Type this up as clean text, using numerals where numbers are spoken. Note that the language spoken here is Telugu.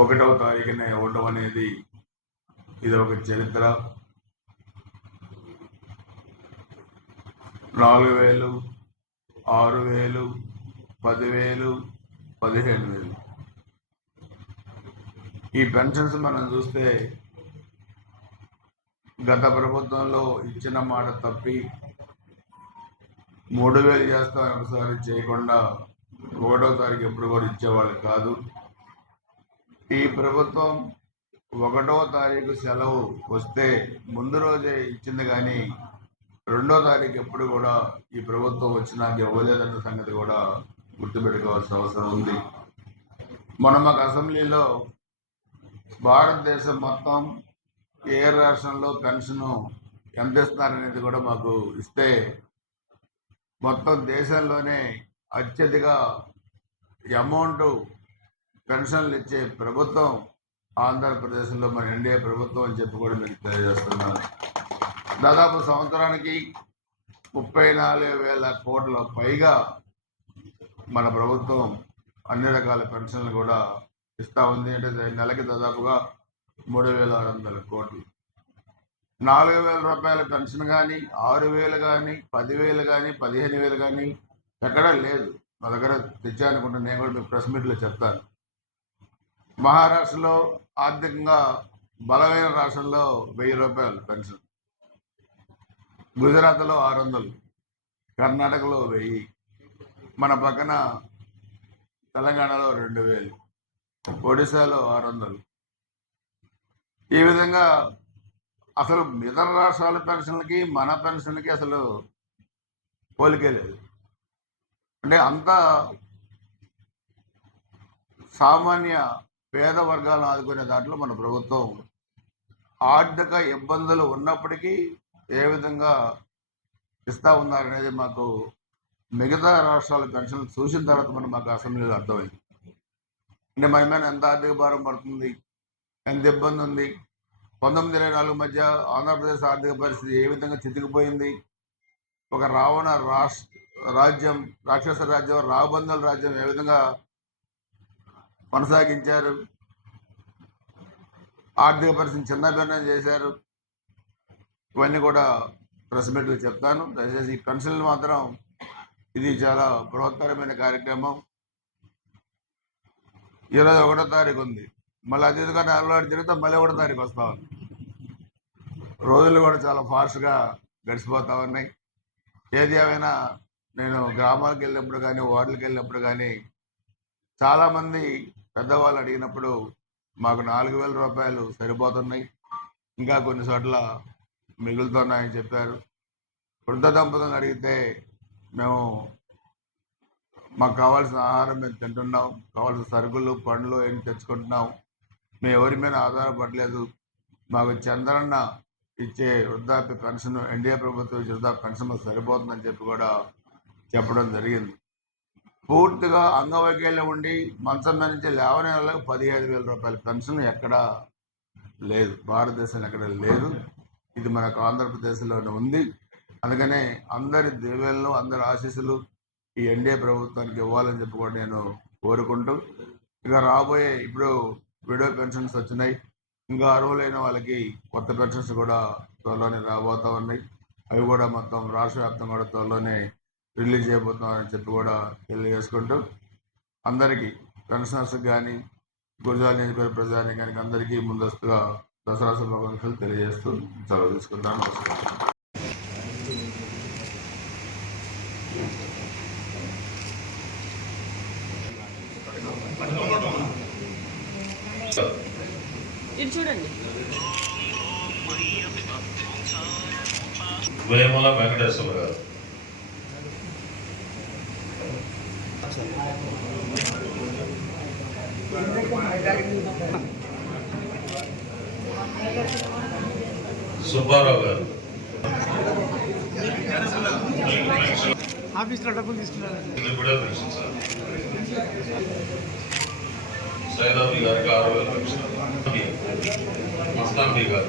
ఒకటవ తారీఖున ఇవ్వడం అనేది ఇది ఒక చరిత్ర. 4,000, 6,000, 10,000, 15,000 ఈ పెన్షన్స్ మనం చూస్తే గత ప్రభుత్వంలో ఇచ్చిన మాట తప్పి 3,000 చేస్తాం ఒకసారి చేయకుండా 1వ తారీఖు ఎప్పుడు కూడా ఇచ్చేవాళ్ళు కాదు. ఈ ప్రభుత్వం 1వ తారీఖు సెలవు వస్తే ముందు రోజే ఇచ్చింది, కానీ 2వ తారీఖు ఎప్పుడు కూడా ఈ ప్రభుత్వం వచ్చినాక ఇవ్వలేదన్న సంగతి కూడా గుర్తుపెట్టుకోవాల్సిన అవసరం ఉంది. మాకు అసెంబ్లీలో భారతదేశం మొత్తం ఏ రాష్ట్రంలో పెన్షన్ ఎంత ఇస్తారనేది కూడా మాకు ఇస్తే, మొత్తం దేశంలోనే అత్యధిక అమౌంట్ పెన్షన్లు ఇచ్చే ప్రభుత్వం ఆంధ్రప్రదేశ్లో మన ఎన్డీఏ ప్రభుత్వం అని చెప్పి కూడా మీకు తెలియజేస్తున్నాను. దాదాపు సంవత్సరానికి 34,000 కోట్ల పైగా మన ప్రభుత్వం అన్ని రకాల పెన్షన్లు కూడా ఇస్తూ ఉంది. అంటే నెలకి దాదాపుగా 3,600 కోట్లు. 4,000 రూపాయల పెన్షన్ కానీ, 6,000 కానీ, 10,000 కానీ, 15,000 కానీ ఎక్కడా లేదు. మా దగ్గర తెచ్చానుకుంటే నేను కూడా మీకు ప్రెస్ మీట్లో చెప్తాను. మహారాష్ట్రలో ఆర్థికంగా బలమైన రాష్ట్రంలో 1,000 రూపాయలు పెన్షన్, గుజరాత్లో 600, కర్ణాటకలో 1,000, మన పక్కన తెలంగాణలో 2,000, ఒడిశాలో 600. ఈ విధంగా అసలు ఇతర రాష్ట్రాల పెన్షన్లకి మన పెన్షన్లకి అసలు పోలికే లేదు. అంటే అంత సామాన్య పేద వర్గాలను ఆదుకునే దాంట్లో మన ప్రభుత్వం ఆర్థిక ఇబ్బందులు ఉన్నప్పటికీ ఏ విధంగా ఇస్తూ ఉన్నారనేది మాకు మిగతా రాష్ట్రాల పెన్షన్లు చూసిన తర్వాత మాకు అసెంబ్లీలో అర్థమైంది. అంటే మన మీద ఎంత ఆర్థిక భారం పడుతుంది, ఎంత ఇబ్బంది ఉంది. 1924 మధ్య ఆంధ్రప్రదేశ్ ఆర్థిక పరిస్థితి ఏ విధంగా చితికిపోయింది. ఒక రావణ రాజ్యం, రాక్షస రాజ్యం, రాబందుల రాజ్యం ఏ విధంగా కొనసాగించారు, ఆర్థిక పరిస్థితిని చిన్నభిన్నం చేశారు. ఇవన్నీ కూడా ప్రెస్ మీట్లో చెప్తాను. దయచేసి ఈ పెన్షన్లు మాత్రం ఇది చాలా బృహత్తరమైన కార్యక్రమం. ఈరోజు 1వ తారీఖు ఉంది, మళ్ళీ అదేవిధంగా 4 రోజులు తిరిగితే మళ్ళీ 1వ తారీఖు వస్తూ ఉంది. రోజులు కూడా చాలా ఫాస్ట్గా గడిచిపోతూ ఉన్నాయి. ఏది ఏమైనా నేను గ్రామాలకు వెళ్ళినప్పుడు కానీ, వార్డులకు వెళ్ళినప్పుడు కానీ చాలామంది పెద్దవాళ్ళు అడిగినప్పుడు మాకు 4,000 రూపాయలు సరిపోతున్నాయి, ఇంకా కొన్ని చోట్ల మిగులుతున్నాయని చెప్పారు. వృద్ధ దంపతులను అడిగితే మాకు కావాల్సిన ఆహారం మేము తింటున్నాం, కావాల్సిన సరుకులు, పండ్లు ఏమి తెచ్చుకుంటున్నాం, మేము ఎవరి మీద ఆధారపడలేదు, మాకు చంద్రన్న ఇచ్చే వృద్ధాప్య పెన్షన్, ఎన్డీఏ ప్రభుత్వం ఇచ్చే వృద్ధాప్య పెన్షన్ సరిపోతుందని చెప్పి కూడా చెప్పడం జరిగింది. పూర్తిగా అంగవైకల్యం ఉండి మంచం మీద నుంచి లేవని వాళ్ళకి 15,000 రూపాయల పెన్షన్ ఎక్కడా లేదు, భారతదేశంలో ఎక్కడ లేదు. ఇది మనకు ఆంధ్రప్రదేశ్లోనే ఉంది. అందుకనే అందరి దీవెనలు, అందరి ఆశీస్సులు ఈ ఎన్డీఏ ప్రభుత్వానికి ఇవ్వాలని చెప్పి కూడా నేను కోరుకుంటూ, ఇక రాబోయే ఇప్పుడు విడో పెన్షన్స్ వచ్చినాయి, ఇంకా అర్హులైన వాళ్ళకి కొత్త పెన్షన్స్ కూడా త్వరలోనే రాబోతూ ఉన్నాయి. అవి కూడా మొత్తం రాష్ట్ర వ్యాప్తంగా కూడా త్వరలోనే రిలీజ్ చేయబోతున్నామని చెప్పి కూడా తెలియజేసుకుంటూ, అందరికీ పెన్షనర్స్కి కానీ, గురజాల నియోజకవర్గ ప్రజానీకానికి అందరికీ ముందస్తుగా దసరా శుభాకాంక్షలు తెలియజేస్తూ సెలవు తీసుకుంటాను. చూడండి, వేముల వెంకటేశ్వర గారు, సుబ్బారావు గారు, ఆఫీస్లో డబ్బులు తీసుకున్నారు. సైదాబి గారికి 6,000 పెన్షన్, మస్తాంబి గారు